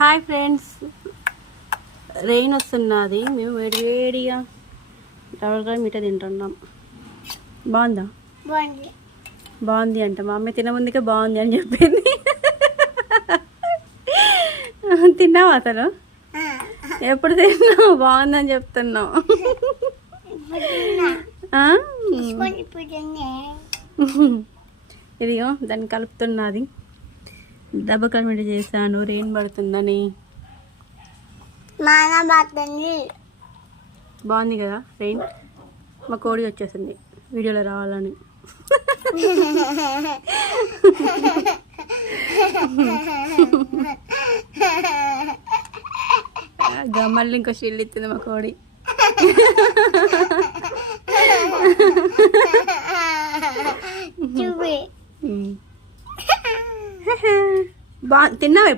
Hi friends, rain వస్తున్నది. మేము వేడివేడిగా డబల్గా మీట తింటున్నాం. బాగుందా? బాగుంది అంట. మా అమ్మ తినముందుకే బాగుంది అని చెప్పింది. తిన్నావు అసలు? ఎప్పుడు తిన్నావు? బాగుందని చెప్తున్నావు. ఇదిగో దాన్ని కలుపుతున్నది. డబ్బు కమిటీ చేశాను రెయిన్ పడుతుందని. బాగుంది కదా రెయిన్. మా కోడి వచ్చేసింది వీడియోలో రావాలని. మళ్ళీ ఇంకో షిల్లు ఇస్తుంది మా కోడి. తిన్నావా?